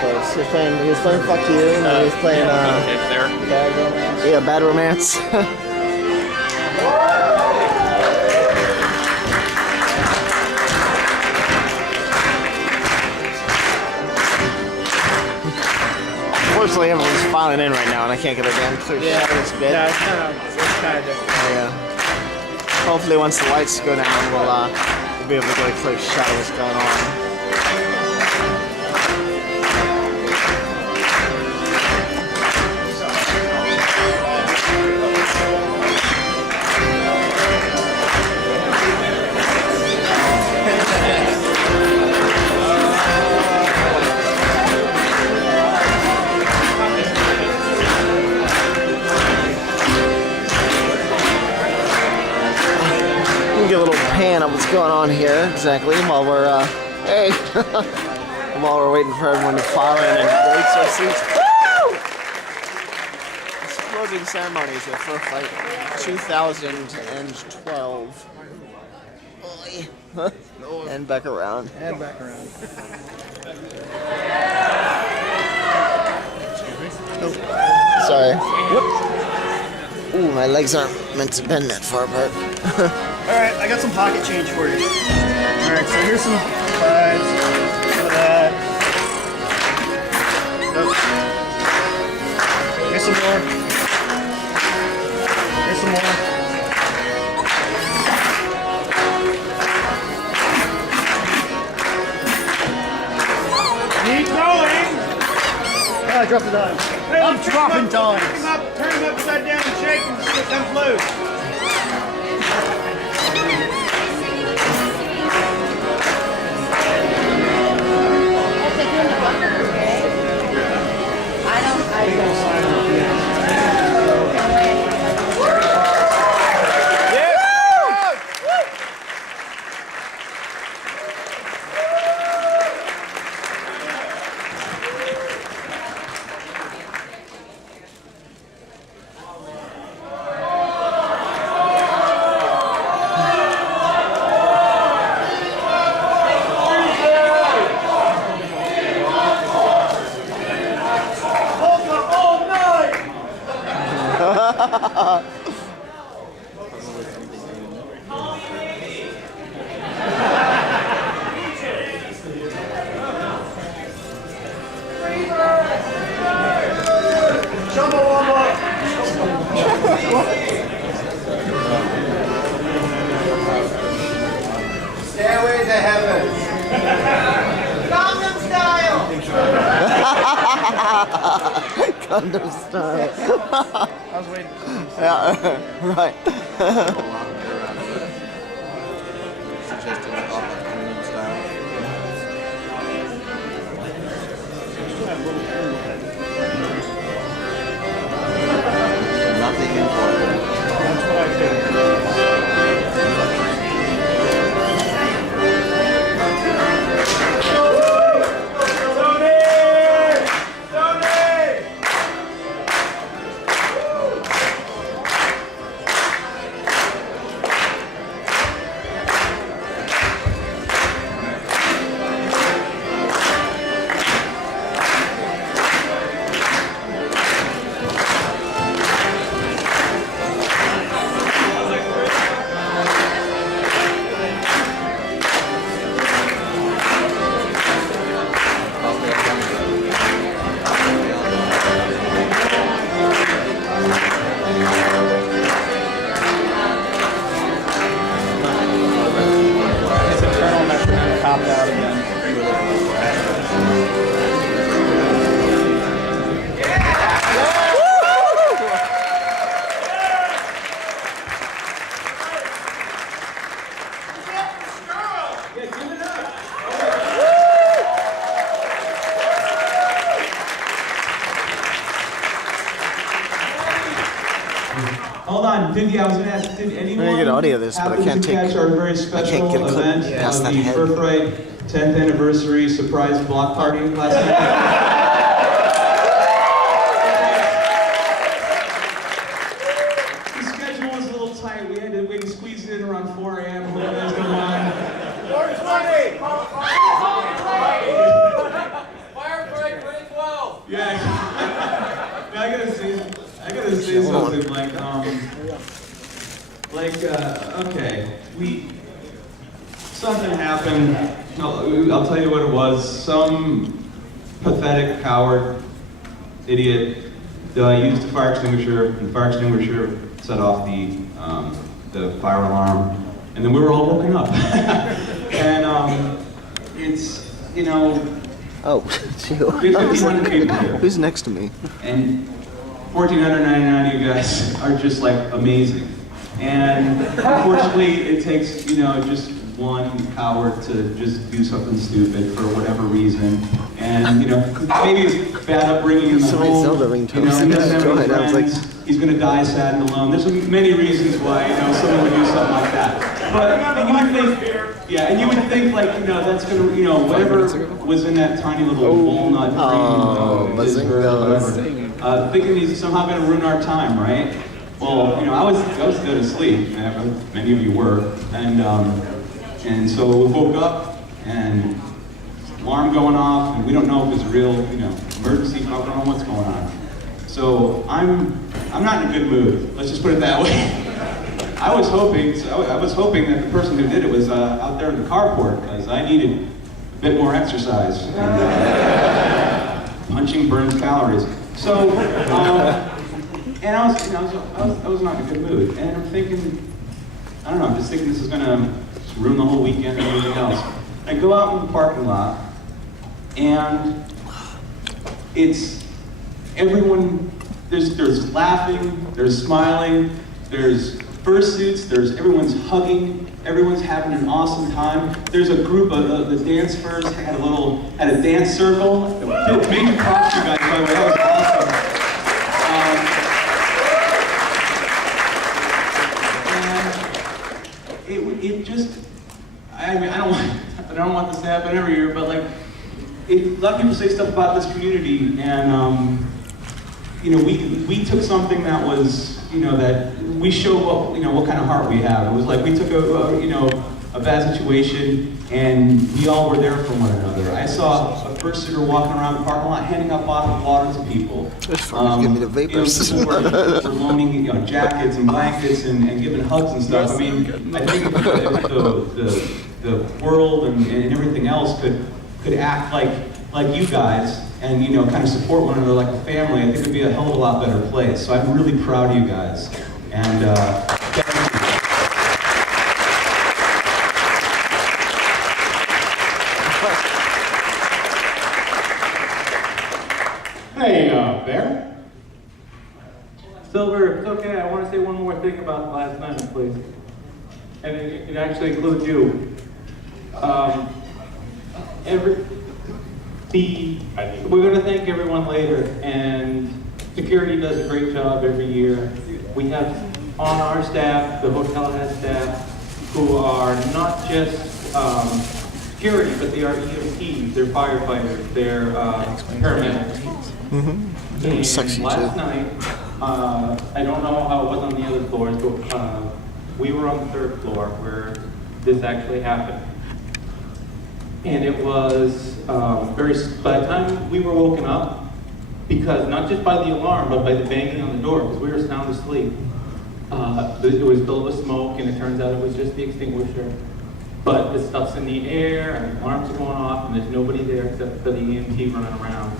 close. He was playing Fuck You, and then he was playing Bad Romance. Yeah, Bad Romance. Unfortunately, everyone's filing in right now, and I can't get a damn clear shot of this bit. Yeah, it's kind of different. Yeah. Hopefully, once the lights go down, we'll be able to get a clear shot of what's going on. Get a little pan of what's going on here exactly while we're while we're waiting for everyone to file in and release their seats. Woo! Exploding Ceremonies at FurFright 2012. Boy. And back around. And back around. Oh, sorry. Whoops. Ooh, my legs aren't meant to bend that far apart. Alright, I got some pocket change for you. Alright, so here's some fives. Some of that. Oh. Here's some more. Here's some more. Keep going! Oh, I dropped the dime. Hey, I'm dropping dimes. Turn him upside down and shake him so it comes loose. Stairway to heaven. Gangnam style. Gundam style. I was waiting. Yeah, right. Nothing important. That's what I did. Out again. Hold on, Dindy, I was going to ask, did anyone I get audio of this, but I can't take. catch our very I special can't get a clip event past of that the head. FurFright 10th anniversary surprise block party last night? The schedule was a little tight. We had to squeeze it in around 4 a.m. Hope you guys don't mind. Firefight okay, something happened. I'll tell you what it was. Some pathetic coward idiot used a fire extinguisher, and the fire extinguisher set off the fire alarm, and then we were all woken up. And it's, you know, Oh, we have 1,500 people here. who's next to me? And 1,499 of you guys are just like amazing. And unfortunately, it takes, you know, just one coward to just do something stupid for whatever reason. And, you know, maybe it's bad upbringing in the Somebody home. Zelda ringtone. You know, he doesn't have any I was like- friends. He's going to die sad and alone. There's many reasons why, you know, someone would do something like that. But you would think, yeah, and you would think, like, you know, that's going to, you know, whatever was in that tiny little walnut dream, thinking he's somehow going to ruin our time, right? Well, you know, I was dead asleep, and many of you were, and so we woke up, and alarm going off, and we don't know if it's a real, you know, emergency. I don't know what's going on. So I'm not in a good mood. Let's just put it that way. I was hoping that the person who did it was out there in the carport, because I needed a bit more exercise. And, punching burns calories. So, and I was not in a good mood, and I'm thinking, I don't know, I'm just thinking this is gonna ruin the whole weekend and everything else. I go out in the parking lot, and it's everyone. There's laughing, there's smiling, there's fursuits, everyone's hugging, everyone's having an awesome time. There's a group of the dancers had a dance circle. Major props to you guys, by the way, that was awesome. And it just, I mean, I don't want this to happen every year, but like, a lot of people say stuff about this community, and you know, we took something that was, you know, that we show what kind of heart we have. It was like we took a bad situation, and we all were there for one another. I saw a fursuiter walking around the parking lot handing out bottles of water to people. Give me the vapors. You know, people were loaning, you know, jackets and blankets and giving hugs and stuff. I mean, I think the world and everything else could act like you guys, and, you know, kind of support one another like a family. I think it'd be a hell of a lot better place. So I'm really proud of you guys. And thank you. Hey, Bear. Silver, it's okay. I want to say one more thing about last night, please. And it actually includes you. We're going to thank everyone later, and security does a great job every year. We have on our staff, the hotel has staff, who are not just security, but they are EMTs, they're firefighters, they're paramedics. And Sexy last too. night, I don't know how it was on the other floors, but we were on the third floor where this actually happened. And it was by the time we were woken up, because not just by the alarm, but by the banging on the door, because we were sound asleep. It was filled with smoke, and it turns out it was just the extinguisher. But the stuff's in the air, and the alarms are going off, and there's nobody there except for the EMT running around.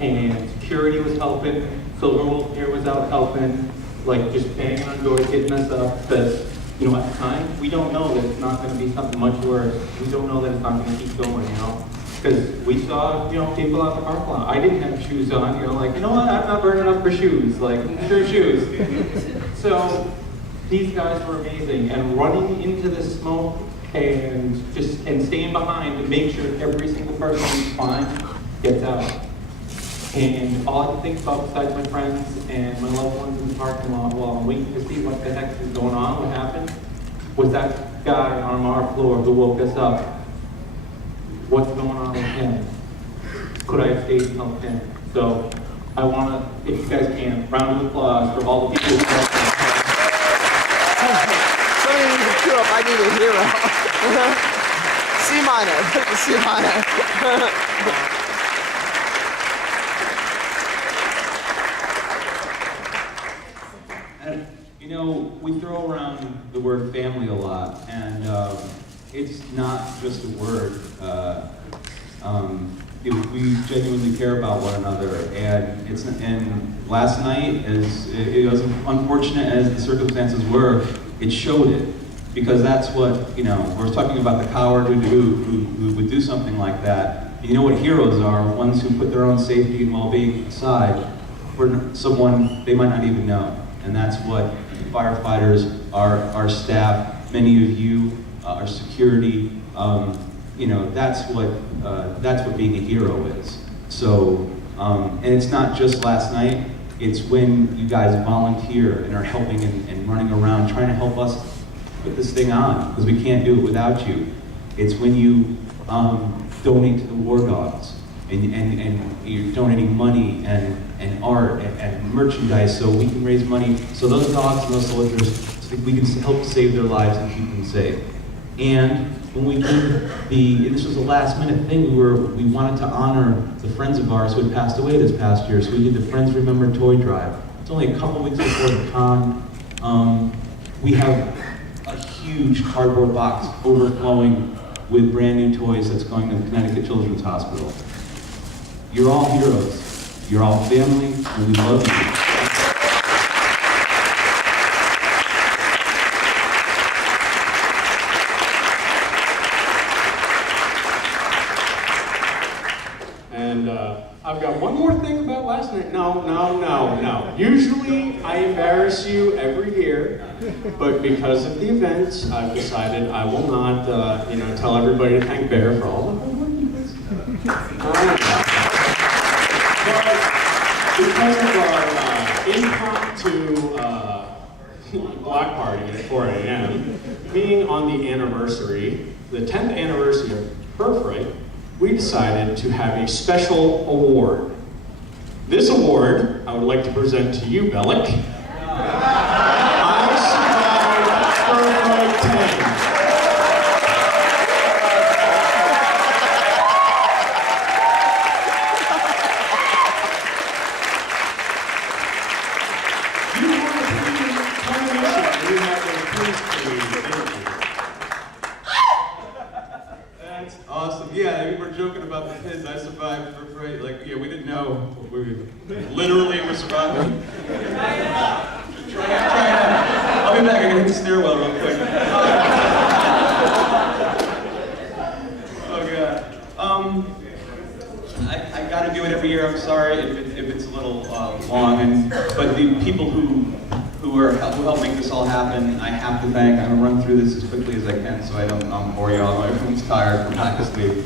And security was helping, Silver Wolf here was out helping, like just banging on doors, getting us up, because, you know, at the time, we don't know that it's not going to be something much worse. We don't know that it's not going to keep going, you know? Because we saw, you know, people out the parking lot. I didn't have shoes on, you know, like, you know what, I'm not burning up for shoes, like, sure shoes. So, these guys were amazing, and running into the smoke and staying behind to make sure every single person who's fine gets out. And all I can think about besides my friends and my loved ones in the parking lot while I'm waiting to see what the heck is going on, what happened, was that guy on our floor who woke us up. What's going on with him? Could I have stayed and helped him? So I want to, if you guys can, round of applause for all the people who helped us. Somebody needs to queue up. I need a hero. C minor. C minor. And, you know, we throw around the word family a lot, and it's not just a word. We genuinely care about one another, and last night, as unfortunate as the circumstances were, it showed it, because that's what, you know, we're talking about the coward who would do something like that. You know what heroes are? Ones who put their own safety and well-being aside for someone they might not even know, and that's what firefighters, our staff, many of you, our security. You know, that's what being a hero is. So, and it's not just last night, it's when you guys volunteer and are helping and running around trying to help us put this thing on, because we can't do it without you. It's when you donate to the war dogs, and you're donating money and art and merchandise so we can raise money so those dogs and those soldiers, so we can help save their lives and keep them safe. And when we did this was a last minute thing, we wanted to honor the friends of ours who had passed away this past year, so we did the Friends Remember Toy Drive. It's only a couple weeks before the con. We have a huge cardboard box overflowing with brand new toys that's going to Connecticut Children's Hospital. You're all heroes. You're all family, and we love you. I've got one more thing about last night. No. Usually I embarrass you every year, but because of the events, I've decided I will not, tell everybody to thank Bear for all the hard work you guys did. But because of our impromptu block party at 4 a.m., being on the anniversary, the 10th anniversary of FurFright, we decided to have a special award. This award, I would like to present to you, Bellick. I survived FurFright 10. You have a premonition. That's awesome. Yeah, we were joking about the kids. I survived FurFright. Like, yeah, we didn't know we literally were surviving. Try it. I'll be back. I gotta hit the stairwell real quick. Oh god. I gotta do it every year. I'm sorry if it's a little long, but the people who helped make this all happen, I have to thank. I'm gonna run through this as quickly as I can so I don't bore you all. Everyone's tired from lack of sleep.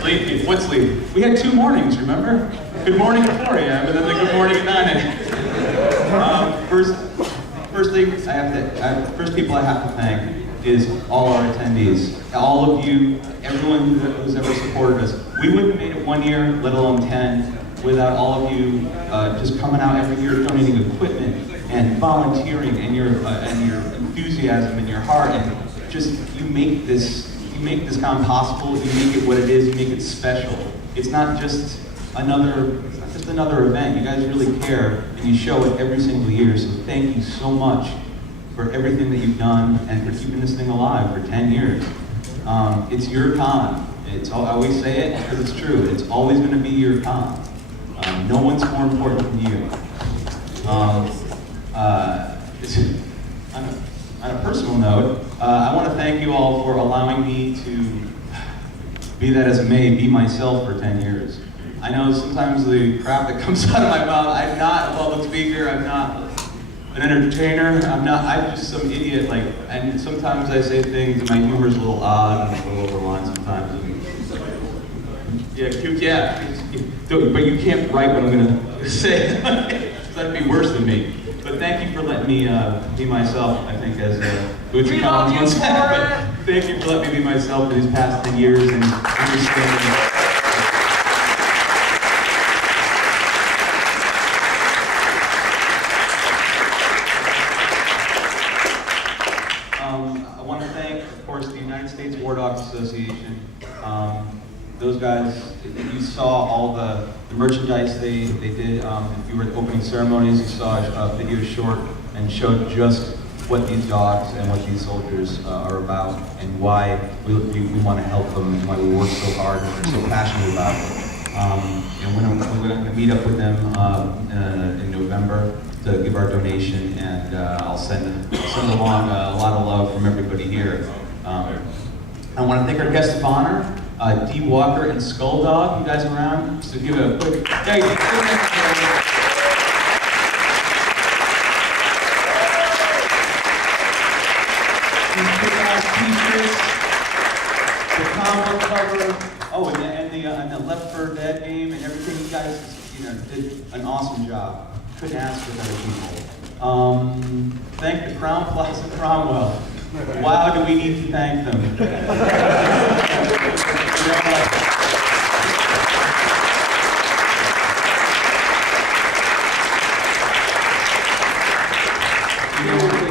Sleep? What sleep? We had 2 mornings, remember? Good morning at 4 a.m. and then the good morning at 9 a.m. First people I have to thank is all our attendees. All of you, everyone who's ever supported us. We wouldn't have made it 1 year, let alone 10, without all of you just coming out every year, donating equipment and volunteering and your enthusiasm and your heart, and just you make this con possible. You make it what it is. You make it special. It's not just another event. You guys really care, and you show it every single year. So thank you so much for everything that you've done and for keeping this thing alive for 10 years. It's your con. I always say it because it's true. It's always going to be your con. No one's more important than you. On a personal note, I want to thank you all for allowing me to, be that as it may, be myself for 10 years. I know sometimes the crap that comes out of my mouth, I'm not a public speaker, I'm not an entertainer, I'm just some idiot, and sometimes I say things and my humor's a little odd and a little over the line sometimes. But you can't write what I'm gonna say, because that'd be worse than me. But thank you for letting me be myself, I think, as Bootsy Collins once said. But thank you for letting me be myself for these past 10 years and understanding. I want to thank, of course, the United States War Dogs Association. Those guys, you saw all the merchandise they did. If you were at opening ceremonies, you saw a video short and showed just what these dogs and what these soldiers are about, and why we want to help them, and why we work so hard and are so passionate about it. And we're going to meet up with them in November to give our donation, and I'll send along a lot of love from everybody here. I want to thank our guests of honor, D. Walker and Skull Dog. You guys around? Just to give a quick thank you. T-shirts, the comic cover, oh, and the Left 4 Dead game and everything. You guys, did an awesome job. Couldn't ask for better people. Thank the Crown Plaza Cromwell. Wow, do we need to thank them?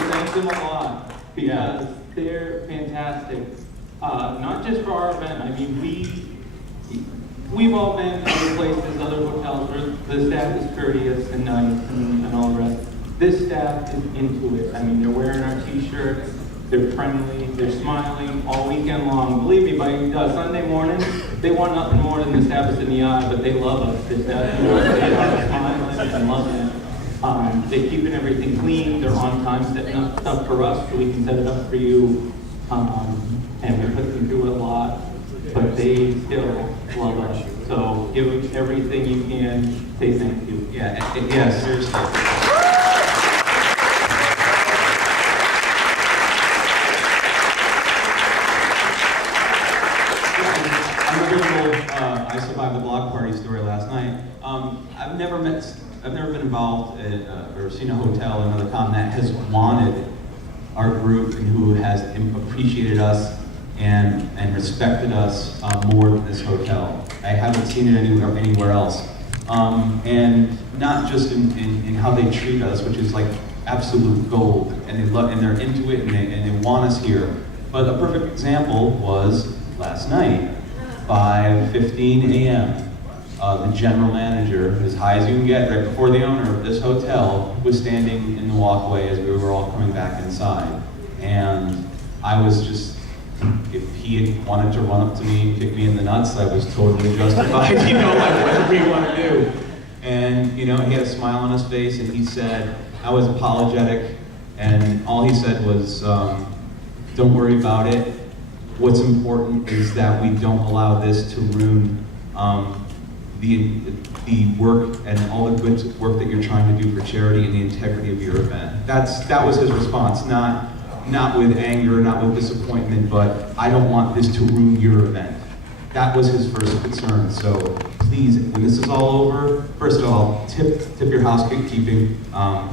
Thank them a lot because they're fantastic. Not just for our event. I mean, we've all been other places, other hotels where the staff is courteous and nice and all the rest. This staff is into it. I mean, they're wearing our T-shirts. They're friendly. They're smiling all weekend long. Believe me, by Sunday morning, they want nothing more than to stab us in the eye, but they love us. They are smiling and loving it. They're keeping everything clean. They're on time setting up stuff for us so we can set it up for you. And we put them through it a lot, but they still love us. So give everything you can. Say thank you. Yeah, seriously. I survived the block party story last night. I've never been involved or seen a hotel in another con that has wanted our group and who has appreciated us and respected us more than this hotel. I haven't seen it anywhere else. And not just in how they treat us, which is like absolute gold, and they love, and they're into it, and they want us here. But a perfect example was last night. 5:15 a.m. The general manager, as high as you can get, right before the owner of this hotel, was standing in the walkway as we were all coming back inside. And I was just, if he had wanted to run up to me and kick me in the nuts, I was totally justified, like whatever you want to do. And, he had a smile on his face, and he said, I was apologetic, and all he said was, don't worry about it. What's important is that we don't allow this to ruin the work and all the good work that you're trying to do for charity and the integrity of your event. That was his response, not with anger, not with disappointment, but I don't want this to ruin your event. That was his first concern. So please, when this is all over, first of all, tip your housekeeping.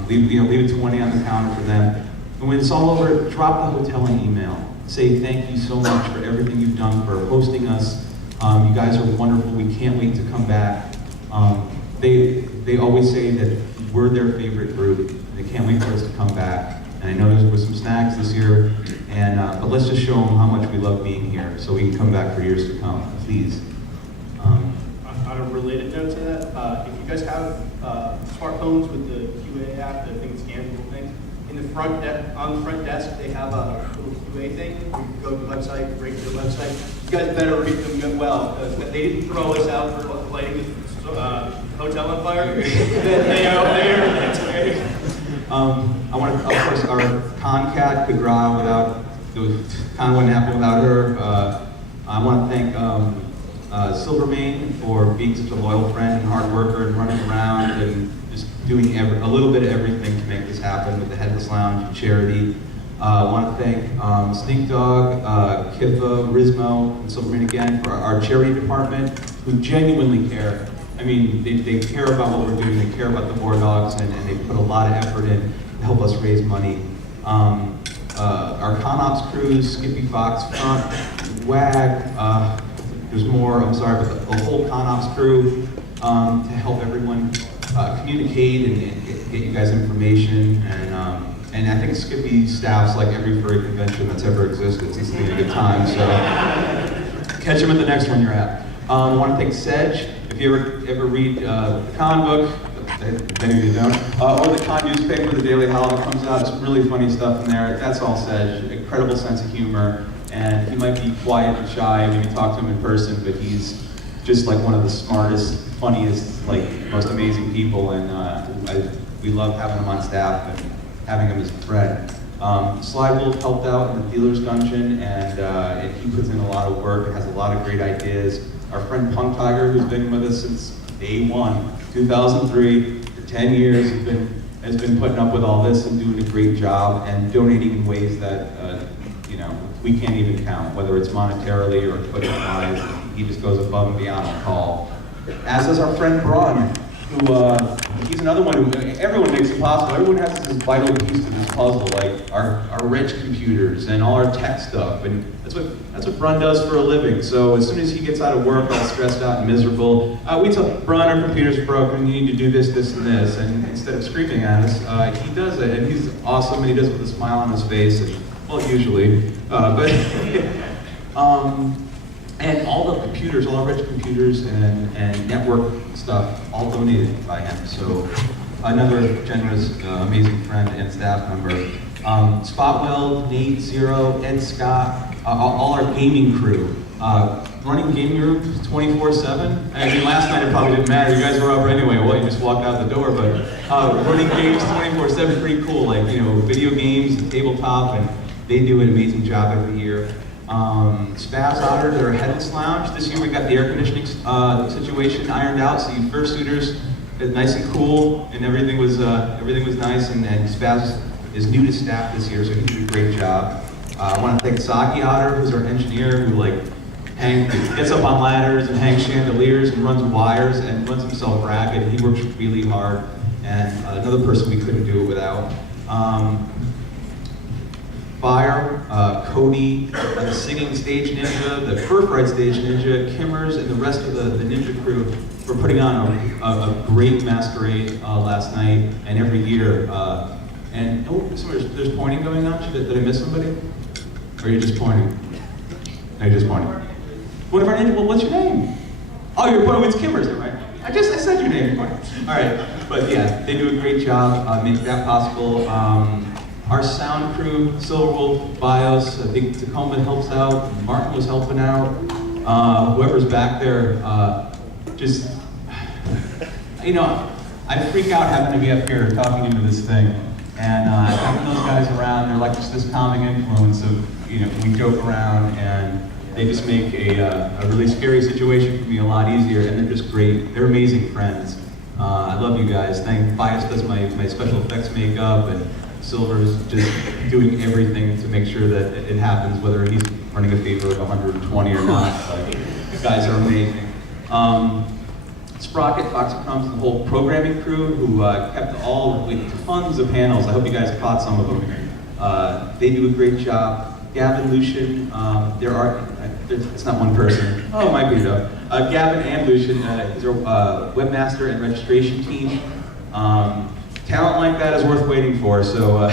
Leave 20 on the counter for them. And when it's all over, drop the hotel an email. Say thank you so much for everything you've done for hosting us. You guys are wonderful. We can't wait to come back. They always say that we're their favorite group. They can't wait for us to come back. And I know there was some snacks this year, but let's just show them how much we love being here, so we can come back for years to come. Please. On a related note to that, if you guys have smartphones with the QA app, the thing that scans little things, on the front desk they have a little QA thing. You can go to the website, rate the website. You guys better read them well, because they didn't throw us out for lighting the hotel on fire. they are. I want to, of course, our con cat could growl without, the con wouldn't happen without her. I want to thank Silvermane for being such a loyal friend and hard worker and running around and just doing a little bit of everything to make this happen with the Headless Lounge and charity. I want to thank Sneak Dog, Kippa, Rizmo, and Silvermane again for our charity department, who genuinely care. I mean, they care about what we're doing, they care about the war dogs, and they put a lot of effort in to help us raise money. Our con ops crews, Skippy Fox, Front, WAG, there's more, I'm sorry, but the whole con ops crew to help everyone communicate and get you guys information. And I think Skippy staffs like every furry convention that's ever existed. It's been a good time, so catch them at the next one you're at. I want to thank Sedge. If you ever read the con book, if any of you don't. Or the Con newspaper, the Daily Hall, that comes out. It's really funny stuff in there. That's all said. Incredible sense of humor. And he might be quiet and shy when you talk to him in person, but he's just like one of the smartest, funniest, like most amazing people. And we love having him on staff and having him as a friend. Sly Wolf helped out in the Dealer's Dungeon, and he puts in a lot of work and has a lot of great ideas. Our friend Punk Tiger, who's been with us since day one, 2003, for 10 years, has been putting up with all this and doing a great job and donating in ways that we can't even count, whether it's monetarily or equipment-wise. He just goes above and beyond on call. As does our friend Braun, who he's another one who everyone makes it possible. Everyone has this vital piece to this puzzle, like our rich computers and all our tech stuff, and that's what Brun does for a living. So as soon as he gets out of work, all stressed out and miserable, we tell Brun, our computer's broken, you need to do this, this, and this, and instead of screaming at us, he does it, and he's awesome, and he does it with a smile on his face, and, well, usually, and all the computers, all our rich computers and network stuff, all donated by him. So another generous, amazing friend and staff member. Spotwell, Nate, Zero, Ed Scott, all our gaming crew. Running gaming rooms 24/7. I mean, last night it probably didn't matter. You guys were up anyway. Well, you just walked out the door. But running games 24/7, pretty cool. Like, video games, and tabletop, and they do an amazing job every year. Spaz Otter, their Headless Lounge. This year we got the air conditioning situation ironed out, so you fursuiters, it's nice and cool, and everything was nice. And Spaz is new to staff this year, so he did a great job. I want to thank Saki Otter, who's our engineer, who gets up on ladders and hangs chandeliers and runs wires and runs himself ragged. He works really hard, and another person we couldn't do it without. Fire, Cody, the singing stage ninja, the FurFright stage ninja, Kimmers, and the rest of the ninja crew for putting on a great masquerade last night and every year. There's pointing going on. Did I miss somebody? Or are you just pointing? No, you're just pointing. What of our ninja? Well, what's your name? Oh, you're pointing. It's Kimmers, right? I said your name. You're pointing. All right, but yeah, they do a great job making that possible. Our sound crew, Silverwolf, Bios, I think Tacoma helps out, Martin was helping out. Whoever's back there, I freak out having to be up here talking into this thing. And having those guys around, they're like just this calming influence of, we joke around and they just make a really scary situation for me a lot easier, and they're just great. They're amazing friends. I love you guys. Bias does my special effects makeup, and Silver's just doing everything to make sure that it happens, whether he's running a fever of 120 or not. You guys are amazing. Sprocket, Fox and Crumbs, and the whole programming crew who kept tons of panels. I hope you guys caught some of them. They do a great job. Gavin, Lucian, it's not one person. Oh, it might be though. Gavin and Lucian is our webmaster and registration team. Talent like that is worth waiting for, so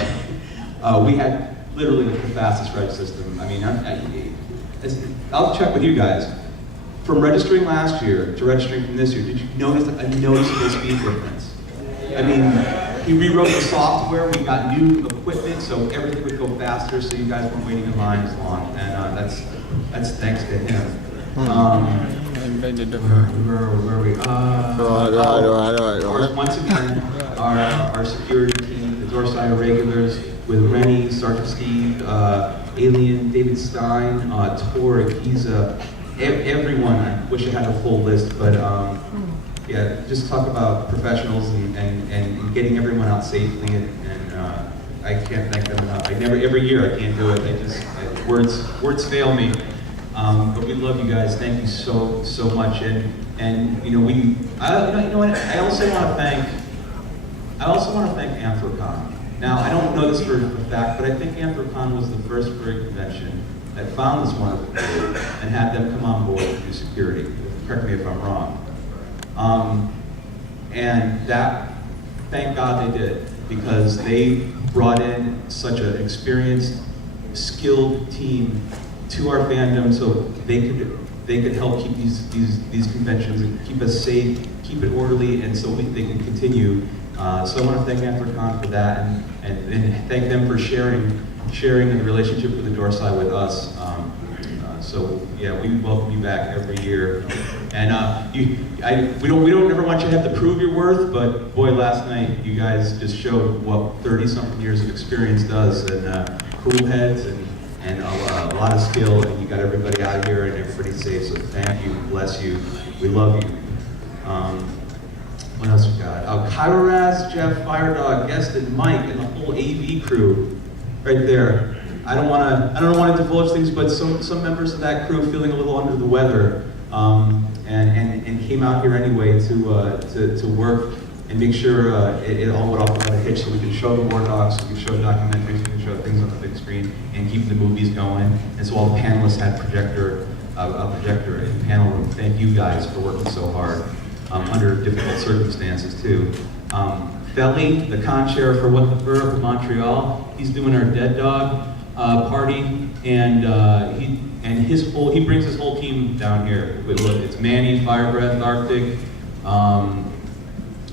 we had literally the fastest reg system. I mean, I'll check with you guys. From registering last year to registering from this year, did you notice a noticeable speed difference? I mean, he rewrote the software, we got new equipment, so everything would go faster, so you guys weren't waiting in line as long, and that's thanks to him. Where are we? Of course, once again, our security team, the Dorsai regulars, with Rennie, Sergeant Steve, Alien, David Stein, Tor, Akiza, everyone. I wish I had a full list, but yeah, just talk about professionals and getting everyone out safely, and I can't thank them enough. Every year I can't do it. Words fail me. But we love you guys. Thank you so much. And I also want to thank Anthrocon. Now, I don't know this for a fact, but I think Anthrocon was the first furry convention that found this wonderful group and had them come on board to do security. Correct me if I'm wrong. And that, thank God they did, because they brought in such an experienced, skilled team to our fandom so they could they can help keep these conventions and keep us safe, keep it orderly, and so they can continue. So I want to thank Africon for that, and thank them for sharing the relationship with the Dorsai with us. So yeah, we welcome you back every year, and we don't ever want you to have to prove your worth, but boy, last night you guys just showed what 30-something years of experience does, and cool heads and a lot of skill, and you got everybody out of here and everybody's safe. So thank you, bless you, we love you. What else we got? Kyra, Jeff, Firedog, Guest, and Mike, and the whole AV crew right there. I don't want to divulge things, but some members of that crew feeling a little under the weather, and came out here anyway to work and make sure it all went off without a hitch, so we can show the war docs, we can show documentaries, we can show things on the big screen, and keep the movies going. And so all the panelists had a projector in the panel room. Thank you guys for working so hard under difficult circumstances too. Felly, the con chair for What the Fur from Montreal, he's doing our Dead Dog party, and he brings his whole team down here. It's Manny, Firebreath, Arctic,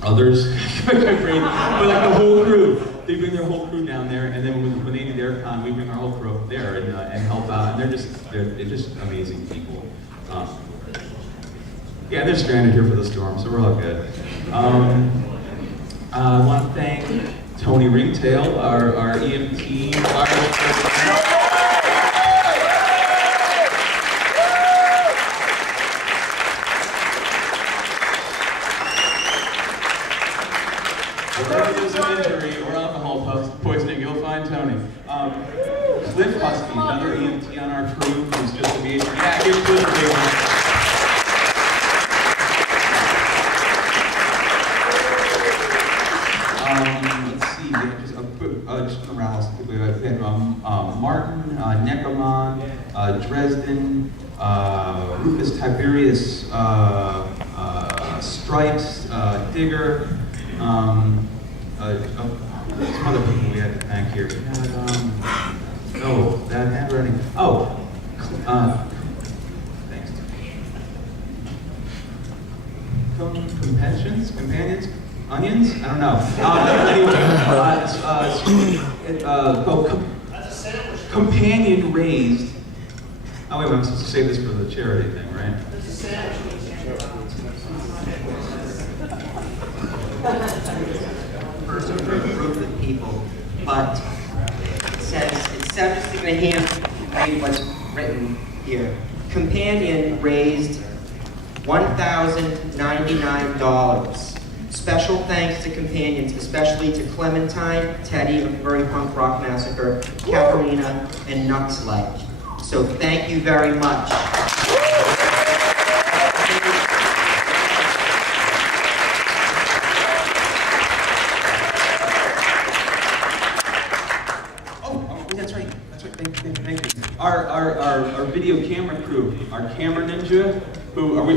others, but like the whole crew. They bring their whole crew down there, and then when they do their con, we bring our whole crew up there and help out. And they're just amazing people. Yeah, they're stranded here for the storm, so we're all good. I want to thank Tony Ringtail, our EMT fire. Wherever there's an injury or alcohol poisoning, you'll find Tony. Cliff Husky, another EMT on our crew, who's just a major. Yeah, give Cliff a big one. Just morales. We had Martin, Necromon, Dresden, Rufus Tiberius, Stripes, Digger, some other people we had to thank here. That handwriting. Thanks. Companions? Onions? I don't know. Companion raised. Oh wait, I'm supposed to save this for the charity thing, right? Person for a group of people, but it says, instead of just going to read what's written here, Companion raised $1,099. Special thanks to Companions, especially to Clementine, Teddy of Furry Punk Rock Massacre, Katarina, and Nuxlike. So thank you very much. That's right. Thank you. Our video camera crew, our camera ninja, who are we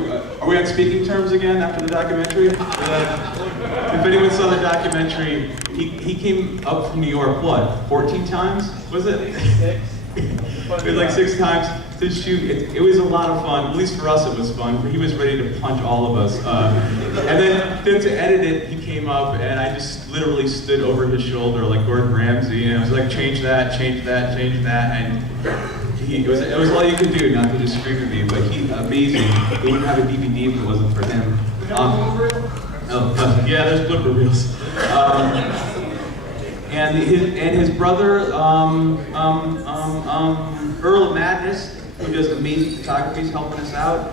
on speaking terms again after the documentary? If anyone saw the documentary, he came up from New York, what, 14 times? Was it? 6. It was like 6 times to shoot. It was a lot of fun. At least for us it was fun. He was ready to punch all of us. And then to edit it, he came up and I just literally stood over his shoulder like Gordon Ramsay, and I was like, change that, and it was all you could do not to just scream at me, but amazing. We wouldn't have a DVD if it wasn't for him. Yeah, there's blooper reels. And his brother, Earl of Madness, who does amazing photography, is helping us out.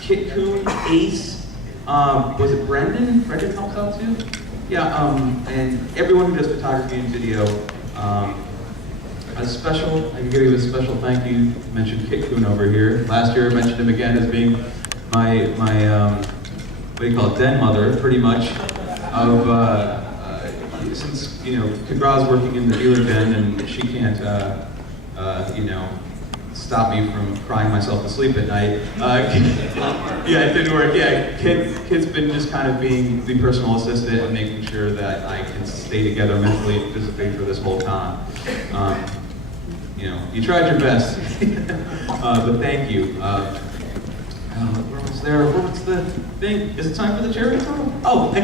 Kit Coon, Ace, was it Brendan? Brendan helps out too? Yeah, and everyone who does photography and video. I can give you a special thank you. I mentioned Kit Coon over here. Last year I mentioned him again as being my what do you call it, den mother, pretty much, of, since, Kadra's working in the dealer den and she can't, stop me from crying myself to sleep at night. Yeah, it didn't work. Yeah, Kit's been just kind of being the personal assistant and making sure that I can stay together mentally and physically for this whole con. You tried your best, but thank you. there? What's the thing? Is it time for the charity total? Oh, I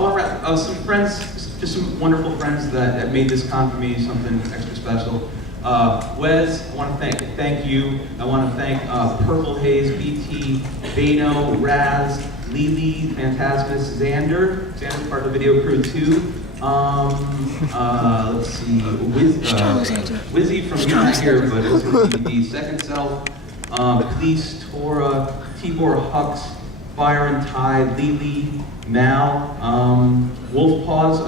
want to wrap, some friends, just some wonderful friends that made this con for me something extra special. Wes, I want to thank you. I want to thank Purple Haze, BT, Bano, Raz, Lily, Phantasmus, Xander. Xander's part of the video crew too. Let's see, Wizzy from You're Not Here, but it's going to be the second self. Cleese, Tora, Tibor Hux, Byron, Ty, Lily, Mal, Wolf Paws,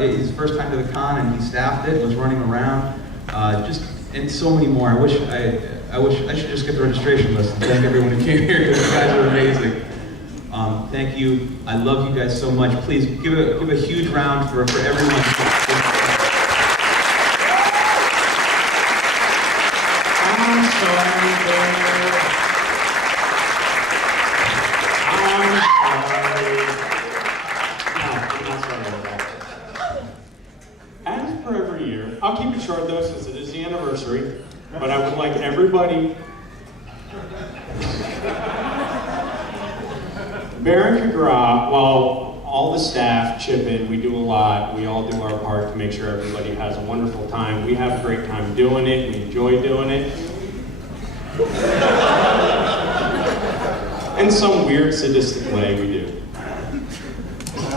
his first time to the con and he staffed it, was running around, and so many more. I wish I should just get the registration list and thank everyone who came here because you guys are amazing. Thank you. I love you guys so much. Please give a huge round for everyone. I'm sorry, Bear. I'm sorry. No, I'm not sorry about that. As per every year, I'll keep it short though since it is the anniversary, but I would like everybody, Baron Kagra, while all the staff chip in, we do a lot, we all do our part to make sure everybody has a wonderful time. We have a great time doing it, we enjoy doing it. In some weird sadistic way we do.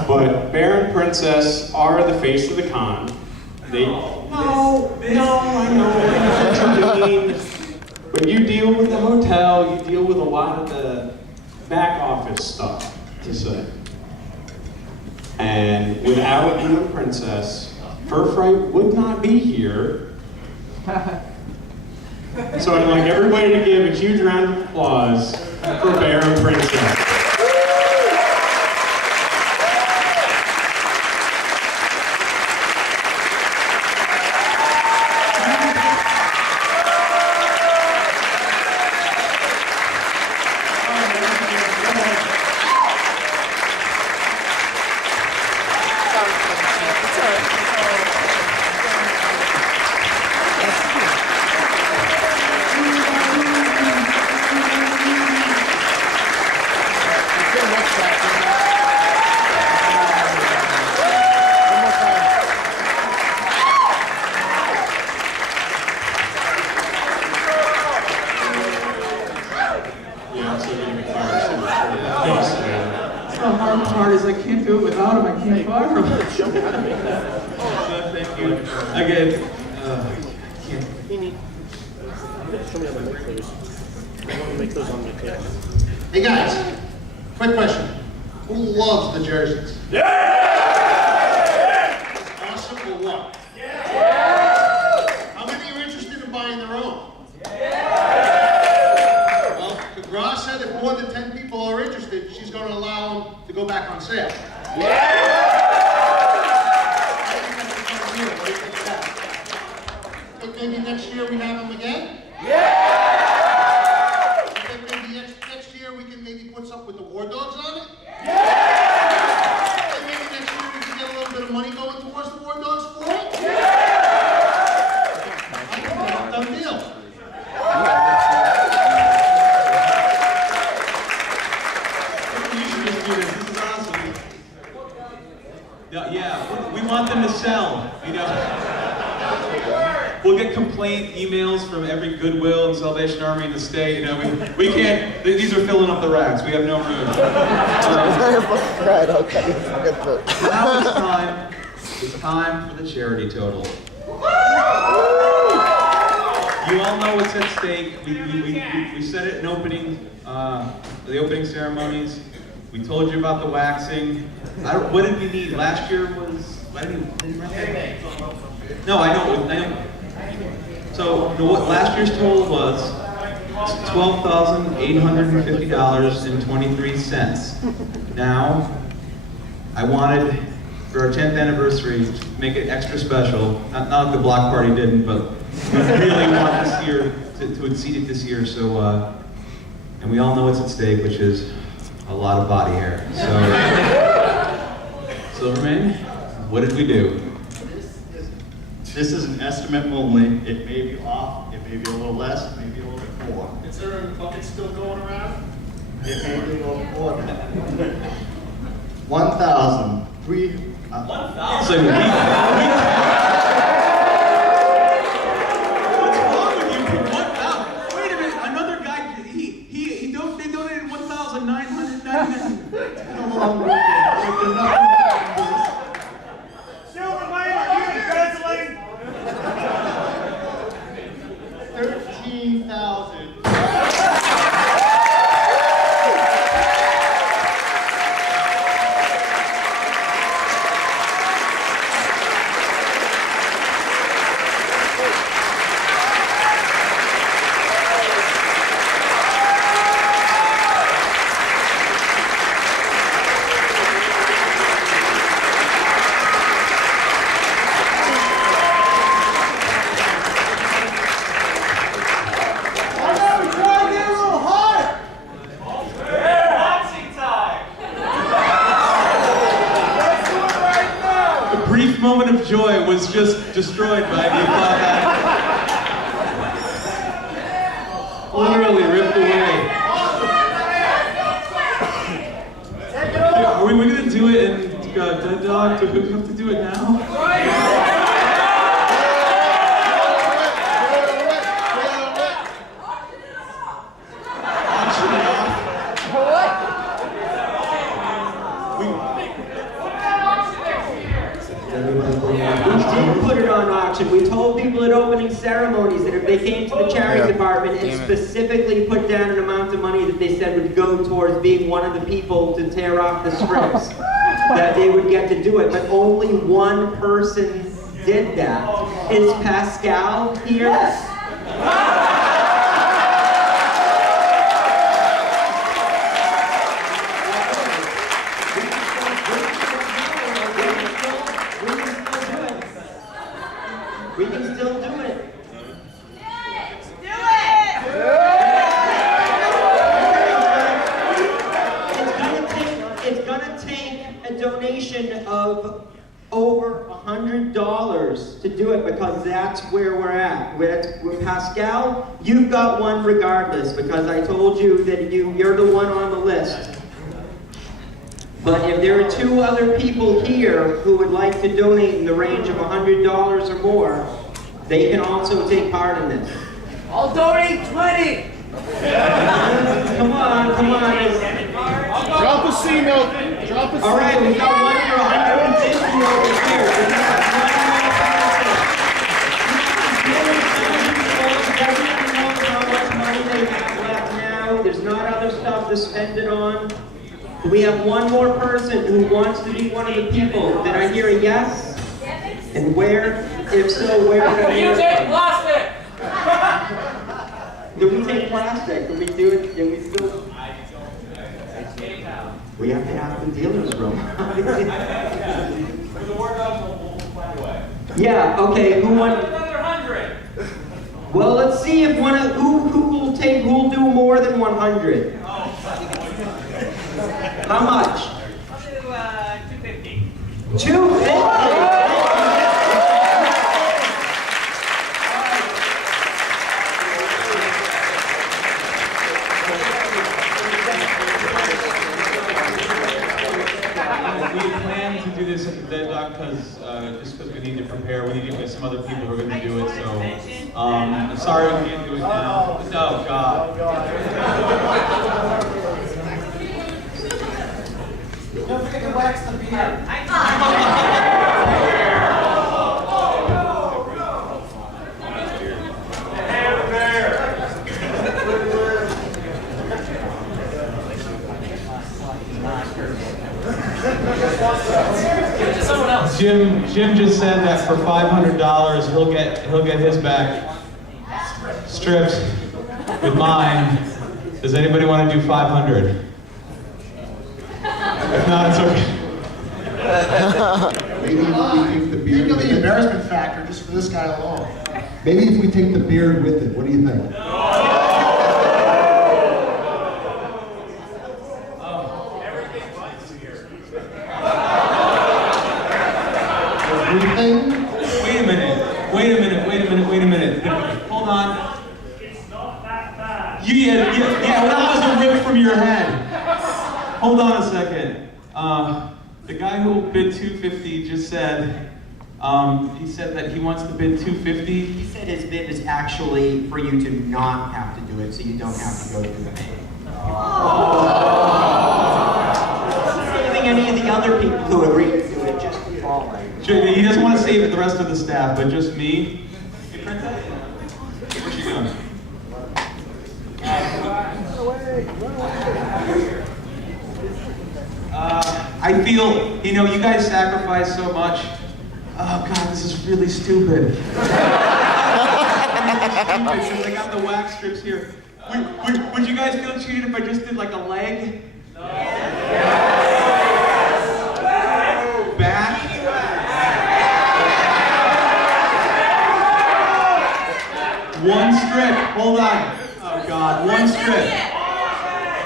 But Bear and Princess are the face of the con. I know what you mean. But you deal with the hotel, you deal with a lot of the back office stuff, to say. And without you and Princess, FurFright would not be here. So I'd like everybody to give a huge round of applause for Bear and Princess. The hard part is I can't do it without him. I can't fire him. Thank you. Again, can't. Hey guys, quick question. Who loves the jerseys? Awesome or what? How many are interested in buying their own? Well, Kagra said if more than 10 people are interested, she's going to allow them to go back on sale. Think maybe next year we have them again? Think maybe next year we can maybe put something with the War Dogs on it? Think maybe next year we can get a little bit of money going towards the War Dogs for it? Done deal. Yeah, we want them to sell, you know. We'll get complaint emails from every Goodwill and Salvation Army in the state, you know. We can't, these are filling up the racks, we have no room. Now it's time for the charity total. You all know what's at stake. We said it in the opening ceremonies. We told you about the waxing. What did we need? Last year was, no, I know. So last year's total was $12,850.23. Now, I wanted, for our 10th anniversary, to make it extra special. Not that the block party didn't, but we really want this year to exceed it this year. So, and we all know what's at stake, which is a lot of body hair. So, Silverman, what did we do? This is an estimate only. It may be off, it may be a little less, it may be a little bit more. Is there a bucket still going around? You can't do no more than that. 1,003. 1,000? So what's wrong with you? 1,000? Wait a minute, another guy, they donated 1,999. No longer. There's nothing. Silver Lane, are you wrestling? 13,000. Moment of joy was just destroyed by the applause. Literally ripped away. Are we going to do it in Dead Dog? Do we have to do it now? We told people at opening ceremonies that if they came to the charity department and specifically put down an amount of money that they said would go towards being one of the people to tear off the strips, that they would get to do it. But only one person did that. Is Pascal here? Yes. We can still do it. It's gonna take a donation of over $100 to do it because that's where we're at. With Pascal, you've got one regardless because I told you that you're the one on the list. But if there are two other people here who would like to donate in the range of $100 or more, they can also take part in this. I'll donate 20! Come on. Drop a C note. Drop a C note. All right, we got one for 150 over here. Everyone knows how much money they have left now. There's not other stuff to spend it on. We have one more person who wants to be one of the people. Did I hear a yes? And where? If so, where did I hear? You take plastic! Do we take plastic? Do we do it? Do we still? We have to have the dealer's room. Yeah, okay, who wants? Another 100! Well, let's see if who'll do more than 100. How much? I'll do 250. 250? We plan to do this at the Dead Dog just because we need to prepare. We need to get some other people who are going to do it. So I'm sorry we can't do it now. No, God. Don't forget to wax the beard. Jim just said that for $500 he'll get his back stripped with mine. Does anybody want to do 500? If not, it's okay. Maybe if we take the beard. Think of the embarrassment factor just for this guy alone. Maybe if we take the beard with it. What do you think? Wait a minute. Hold on. It's not that bad. Yeah, well, that wasn't ripped from your head. Hold on a second. The guy who bid 250 just said, he said that he wants to bid 250. He said his bid is actually for you to not have to do it, so you don't have to go through the mail. Saving any of the other people who agreed to do it just for falling. Sure, he doesn't want to save the rest of the staff, but just me. Hey, Princess? What you doing? I feel, you know, you guys sacrifice so much. Oh God, this is really stupid. Since I got the wax strips here. Would you guys feel cheated if I just did like a leg? No. Back? One strip. Hold on. Oh God, one strip.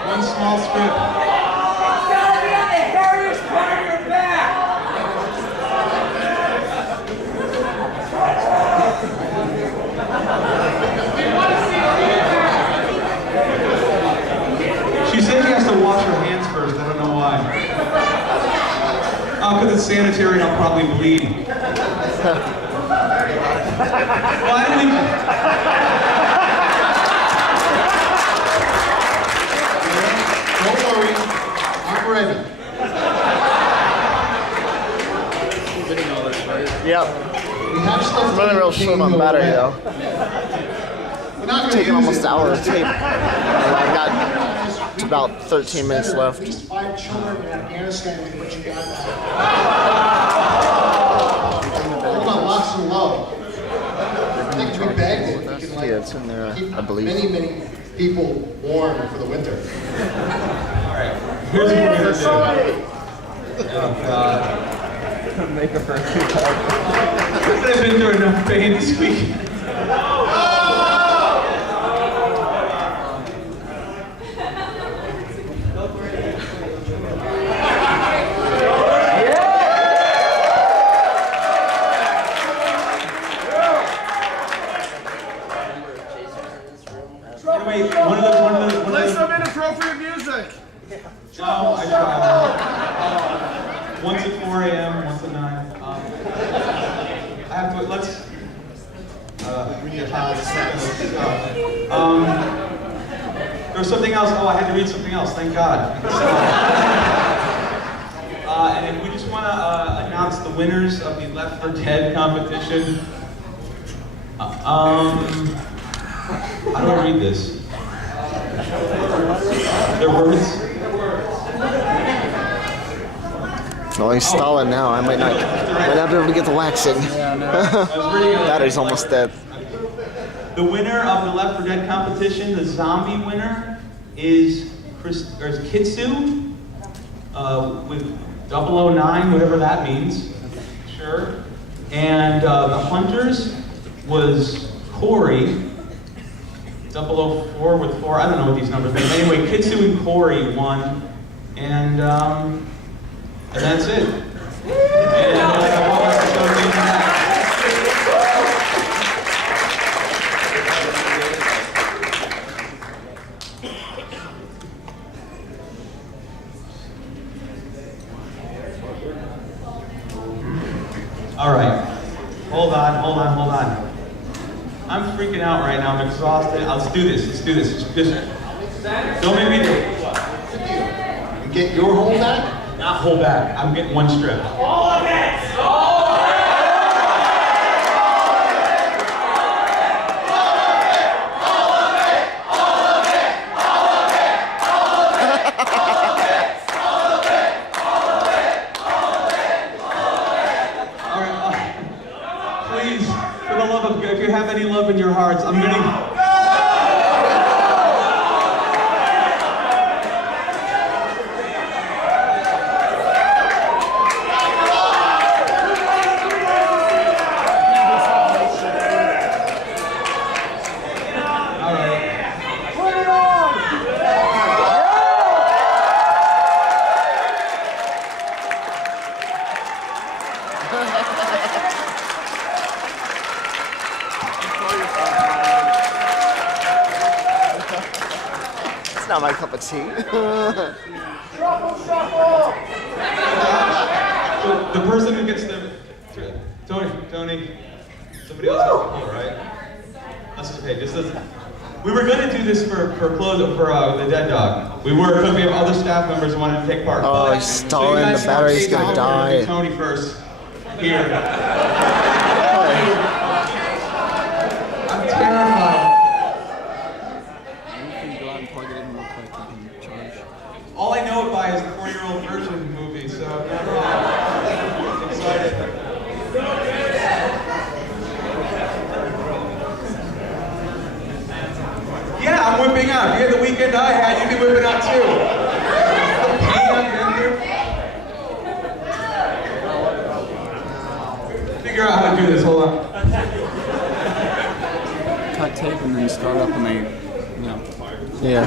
One small strip. She said she has to wash her hands first. I don't know why. Oh, because it's sanitary and I'll probably bleed. Why do we... Don't worry, I'm ready. Yep. We have stuff I'm running real short on battery though. We're not gonna Taking use almost it. an hour to tape. And I've got about 13 minutes left. At least 5 children in Afghanistan did what you got. Hold on, lots of love. I think we begged it. We can, like, Yeah, it's in there, keep I believe. many people warm for the winter. Alright, here's what we're gonna do. Oh God. Make a first. I've been through enough pain this week. Anyway, one of those. Inappropriate music. No, I tried. One's at 4 a.m., one's at 9. I have to, let's, there was something else. Oh, I had to read something else, thank God. And we just want to announce the winners of the Left 4 Dead competition. How do I read this? Their words? Oh, he's stalling now. I might not be able to get the wax in. Battery's almost dead. The winner of the Left 4 Dead competition, the zombie winner, is Kitsu with 009, whatever that means. Sure. And the hunters was Corey, 004 with 4. I don't know what these numbers mean. Anyway, Kitsu and Corey won, and that's it. And I want us to go do that. All right. Hold on. I'm freaking out right now. I'm exhausted. Let's do this. Just don't make me do it. You get your hold back? Not hold back. I'm getting one strip. All of it! Please, for the love of God, if you have any love in your hearts, I'm gonna... All right. not my cup of tea. The person who gets the Tony, somebody else has to pull, right? Let's just pay. We were going to do this for the dead dog. We were because we have other staff members who wanted to take part. Oh, he's stalling. The battery's gonna die. Tony first. Here. I'm terrified. All I know it by is the 4-year-old version movie, so I'm excited. Yeah, I'm whipping out. You had the weekend I had, you can whip it out too. Figure out how to do this, hold on. Cut tape and then start up and they, Yeah.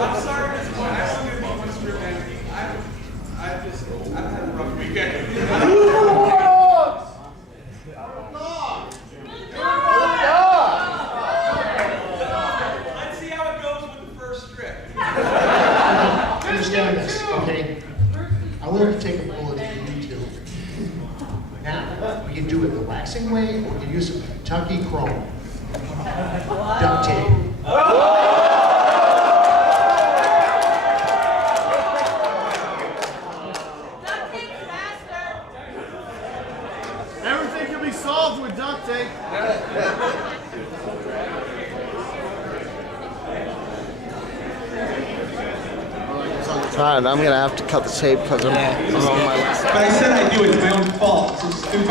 I'm sorry, Miss Moore. I only did one strip, man. I've had a rough weekend. Let's see how it goes with the first strip. Understand this, okay? I learned to take a bullet from you two. Now, we can do it the waxing way, or we can use some Kentucky chrome. Duct tape. Everything can be solved with duct tape. Alright, I'm gonna have to cut the tape because I'm on my last. But I said I'd do it. It's my own fault. It's so stupid.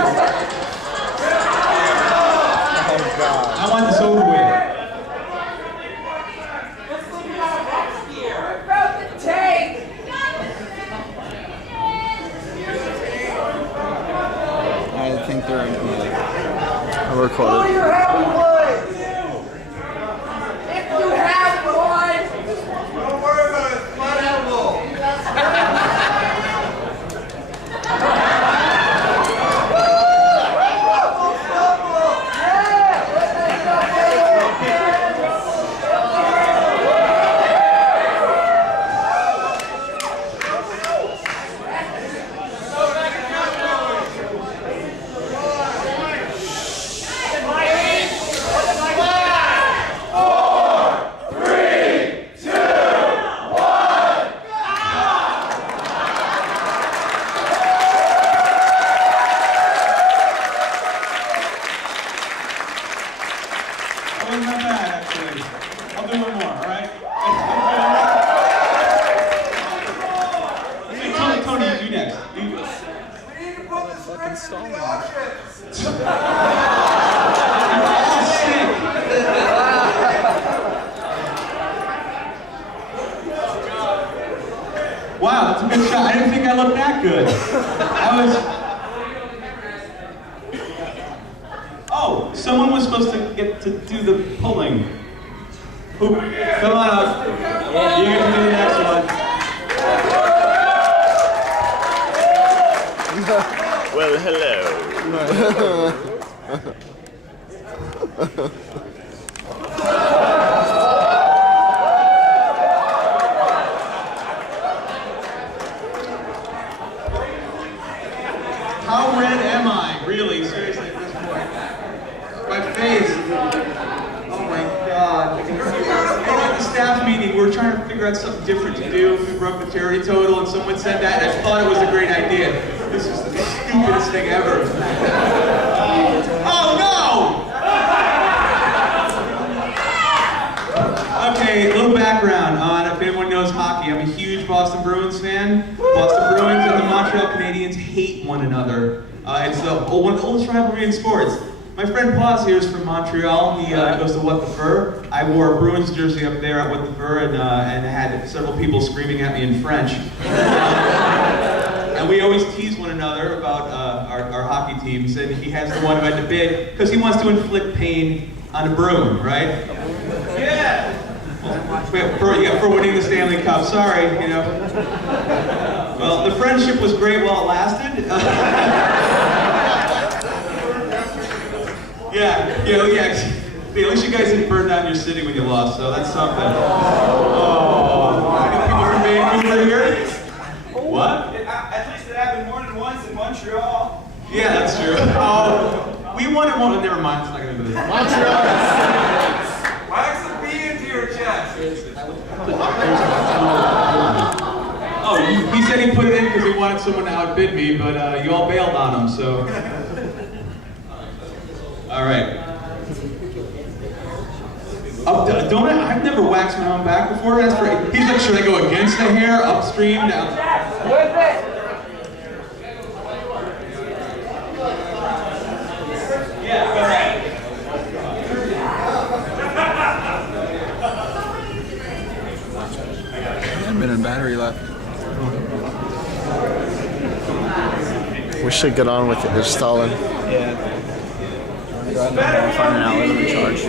Oh god. I want this over with. I think they're in. I'm recording. Not bad, actually. I'll do one more, all right? Hey, Tony, you do next. We need to put the strips in the auction. Wow, that's a good shot. I didn't think I looked that good. Oh, someone was supposed to get to do the pulling. Who? Come on up. You get to do the next one. Well, hello. How red am I? Really? Seriously, at this point. My face. Oh my god. And at the staff meeting, we were trying to figure out something different to do. We broke the charity total, and someone said that, and I thought it was a great idea. This is the stupidest thing ever. Oh no! Okay, a little background on if anyone knows hockey. I'm a huge Boston Bruins fan. Boston Bruins and the Montreal Canadiens hate one another. It's one of the oldest rivalry in sports. My friend Paz here is from Montreal. He goes to What the Fur. I wore a Bruins jersey up there at What the Fur and had several people screaming at me in French. And we always tease one another about our hockey teams, and he has the one who had to bid because he wants to inflict pain on a Bruin, right? Yeah! For winning the Stanley Cup, sorry, you know. Well, the friendship was great while it lasted. Yeah. At least you guys didn't burn down your city when you lost, so that's something. Oh, any people from Vancouver here? What? At least it happened more than once in Montreal. Yeah, that's true. Oh, we wanted one. Never mind. It's not gonna do this. Montreal. Wax a bee into your chest. Oh, he said he put it in because he wanted someone to outbid me, but you all bailed on him, so. All right. I've never waxed my own back before. That's great. He's like, should I go against the hair, upstream, down? With it. A minute of battery left. We should get on with it. They're stalling. Yeah. Go ahead and find an outlet and charge.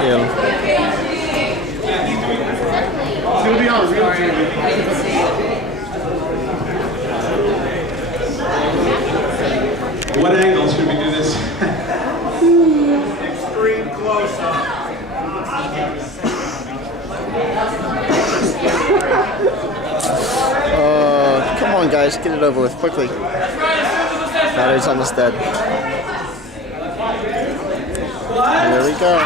Yeah. It's gonna be on real TV. What angle should we do this? Extreme close-up. Come on, guys. Get it over with quickly. Battery's almost dead. Here we go.